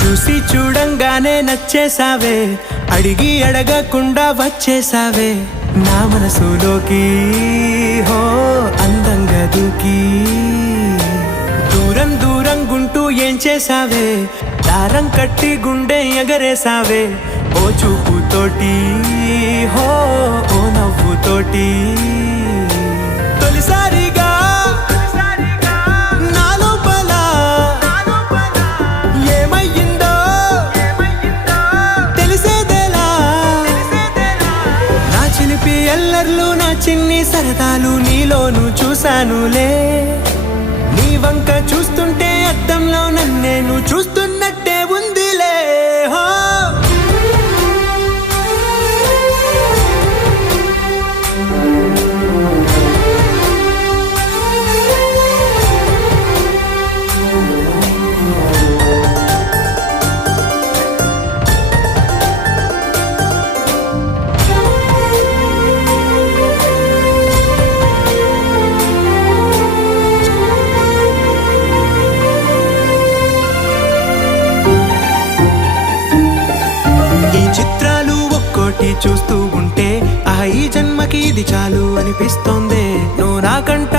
చూసి చూడంగానే నచ్చేసావే, అడిగి అడగకుండా వచ్చేసావే నా మనసులోకి. హో అందంగా దూకి దూరం దూరం గుంటూ ఏం చేసావే, దారం కట్టి గుండె ఎగరేసావే ఓ చూపుతోటి. హో ఓ నవ్వుతోటి తొలిసారిగా నా లోపల ఏమయ్యిందో తెలిసేదేలా. నా చిలిపి ఎల్లర్లు నా చిన్ని సరదాలు నీలోను చూశానులే. నీ వంక చూస్తుంటే అద్దంలో నన్నేను చూస్తున్నట్టే ఉందిలే. హో చిత్రాలు ఒక్కోటి చూస్తూ ఉంటే ఈ జన్మకి ఇది చాలు అనిపిస్తోంది. నువ్వు నాకంట